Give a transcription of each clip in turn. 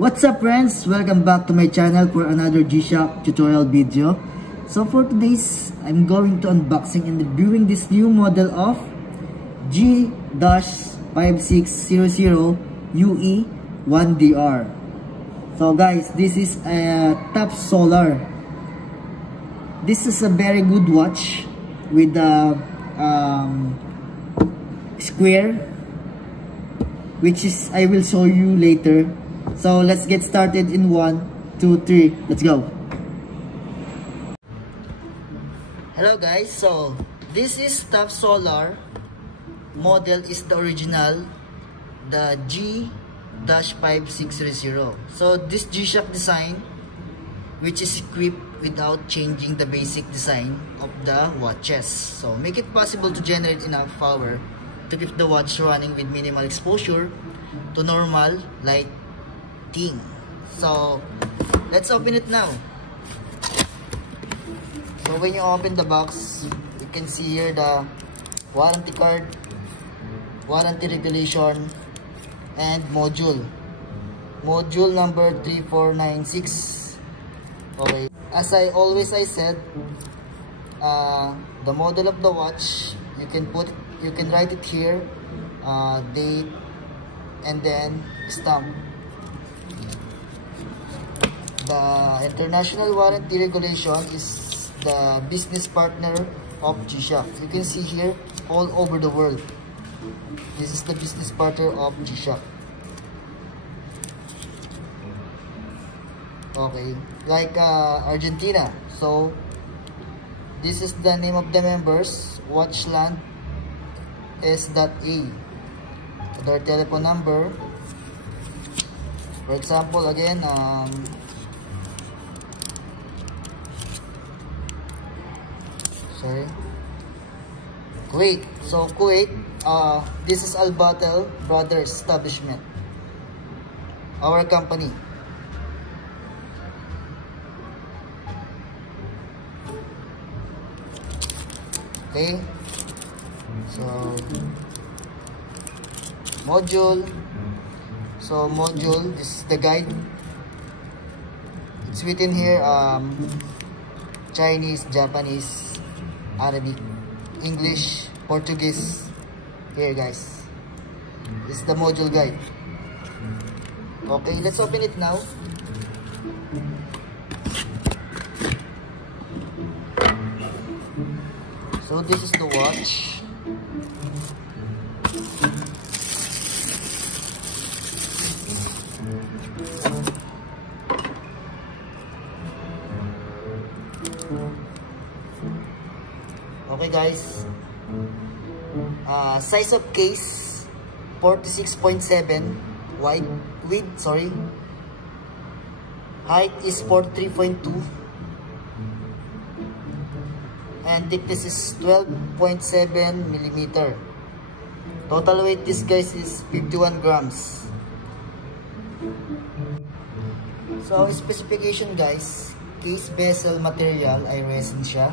What's up friends? Welcome back to my channel for another G-Shock tutorial video. So for today's, I'm going to unboxing and reviewing this new model of G-5600 UE1DR. So guys, this is a top solar. This is a very good watch with a square, which is I will show you later. So let's get started in 1, 2, 3. Let's go. Hello guys, so this is Top Solar. Model is the original, the G-5600. So this G-Shock design, which is equipped without changing the basic design of the watches. So make it possible to generate enough power to keep the watch running with minimal exposure to normal light. So let's open it now. So when you open the box, you can see here the warranty card, warranty regulation, and module number 3496. Okay, as I said, the model of the watch, you can write it here, date, and then stamp. The international warranty regulation is the business partner of G-Shock. You can see here all over the world. This is the business partner of G-Shock. Okay, like Argentina. So this is the name of the members. Watchland S.A. Their telephone number. For example, again, Kuwait. So Kuwait, this is Al Batel Brothers Establishment, our company. Okay, so module. So module, this is the guide. It's written here Chinese, Japanese, Arabic, English, Portuguese. Here guys, this is the module guide. Okay, let's open it now. So this is the watch. Okay guys, size of case 46.7 width, height is 43.2 and thickness is 12.7 millimeter. Total weight this guys is 51 grams. So specification guys, case bezel material ay resin siya.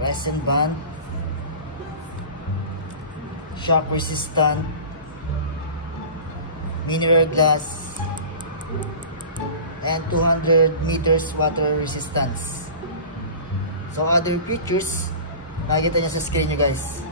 Resin band, shock resistant, mineral glass, and 200 meters water resistance. So other features, makikita niyo sa screen nyo guys.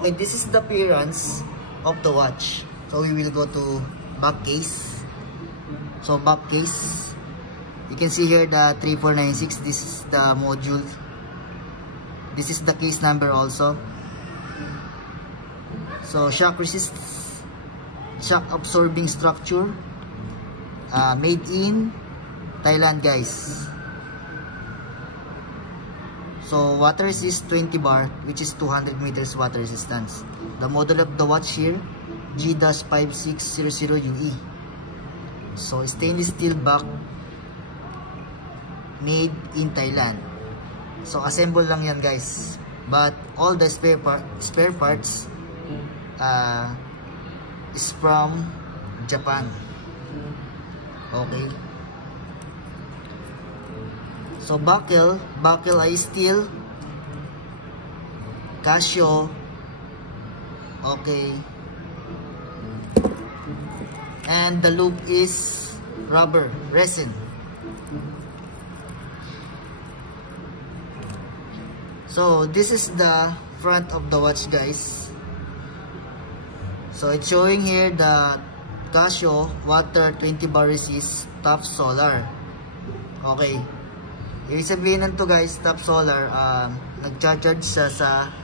Okay, this is the appearance of the watch. So we will go to back case. So back case, you can see here the 3496. This is the module. This is the case number also. So shock resist, shock absorbing structure, made in Thailand, guys. So water resist 20 bar, which is 200 meters water resistance. The model of the watch here, G-5600UE. So stainless steel back, made in Thailand. So assemble lang yan, guys. But all the spare parts is from Japan. Okay. So buckle ay steel, Casio, okay, and the loop is rubber, resin. So this is the front of the watch, guys. So it's showing here the Casio water 20 bar resist top solar. Okay. Ibig sabihin nito, guys, top solar, nag-charge siya sa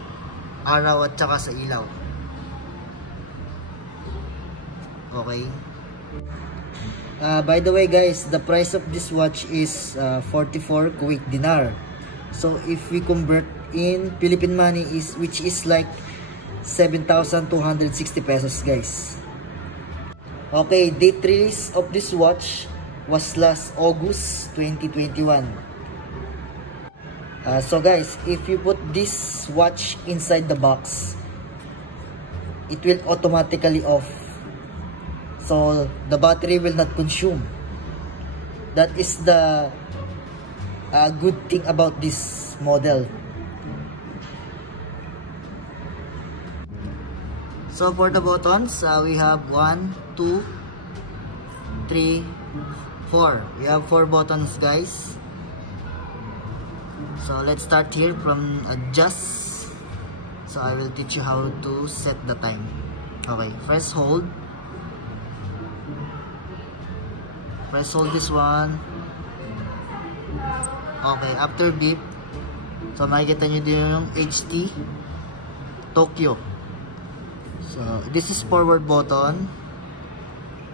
araw at saka sa ilaw. Okay. By the way, guys, the price of this watch is 44 Kuwait dinar. So if we convert in Philippine money, which is like 7,260 pesos, guys. Okay, date release of this watch was last August 2021. So guys, if you put this watch inside the box, it will automatically off. So the battery will not consume. That is the good thing about this model. So for the buttons, we have 1, 2, 3, 4. We have 4 buttons, guys. So let's start here from adjust. So I will teach you how to set the time. Okay, press hold this one. Okay, after beep, so makikita nyo din yung HT Tokyo. So this is forward button,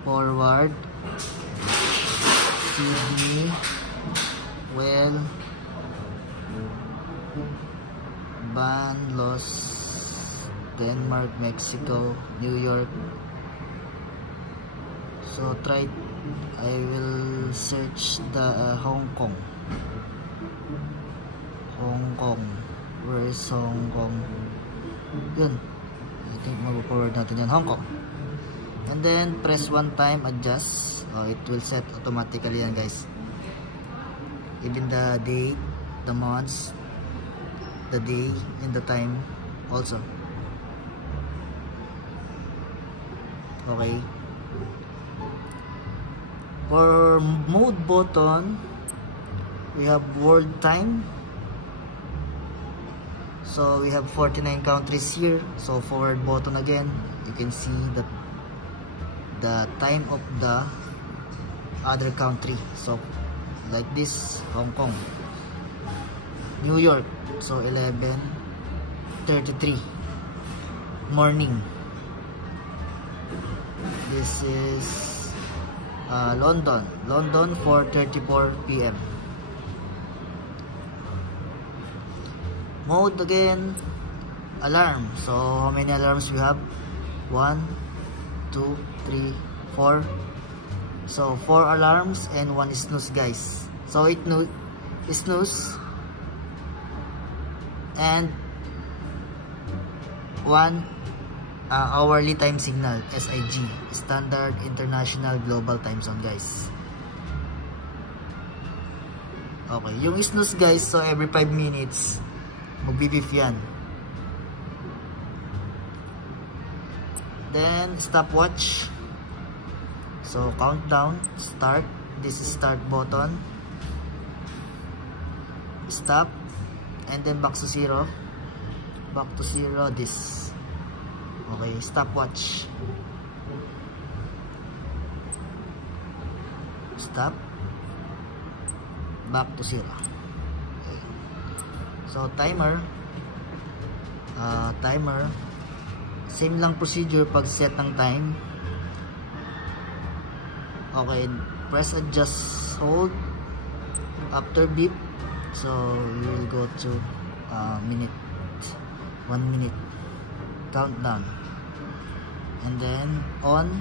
forward, Sydney, well, Ban, Los, Denmark, Mexico, New York. So I will search the Hong Kong. Where is Hong Kong? Yun, I think mag-forward natin yan, Hong Kong. And then press one time, adjust. It will set automatically yan, guys. Even the date, the months, the day and the time also. Okay. For mode button, we have world time. So we have 49 countries here. So forward button again, you can see the time of the other country. So like this, Hong Kong, New York, so 11:33 morning. This is London 4:34 p.m. Mode again, alarm. So how many alarms we have? 1, 2, 3, 4. So 4 alarms and 1 snooze, guys. So it snooze and 1 hourly time signal, SIG, Standard International Global Time Zone, guys. Okay, yung snooze, guys, so every 5 minutes magbibif yan. Then stopwatch, so countdown, start. This is start button, stop, and then back to 0, this. Okay, stopwatch. Stop. Back to 0. Okay. So timer. Timer. Same lang procedure pag set ng time. Okay, press adjust, hold after beep. So you will go to minute, 1 minute countdown, and then on.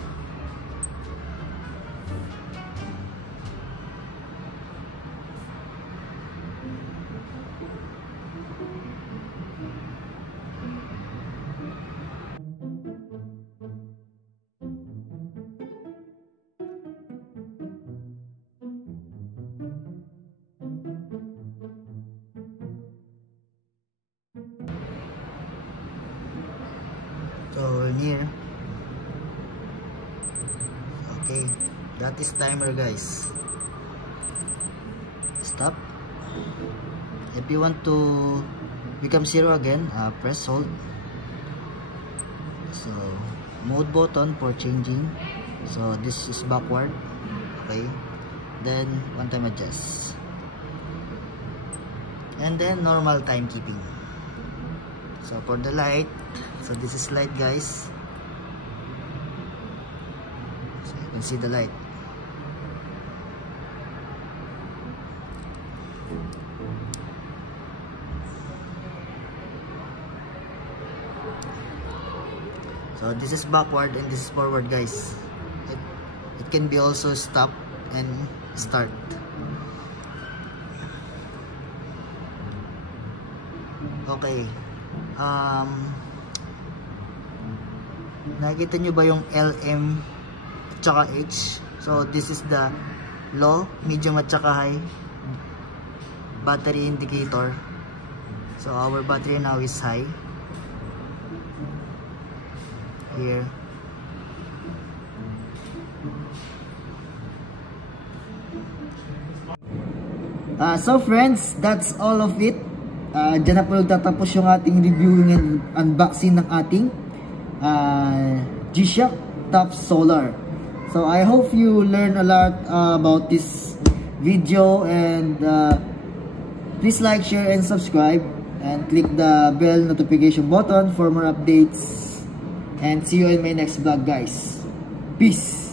So we're near. Okay, that is timer, guys. Stop. If you want to become 0 again, press hold. So mode button for changing. So this is backward. Okay, then one time adjust, and then normal timekeeping. So for the light, so this is light, guys. So you can see the light. So this is backward and this is forward, guys. It can be also stop and start. Okay. Nakikita nyo ba yung LM tsaka H? So this is the low, medium at tsaka high battery indicator. So our battery now is high here. So friends, that's all of it. Diyan na po nagtatapos yung ating reviewing and unboxing ng ating G-Shock Top Solar. So I hope you learn a lot about this video, and please like, share, and subscribe, and click the bell notification button for more updates, and see you in my next vlog, guys. Peace.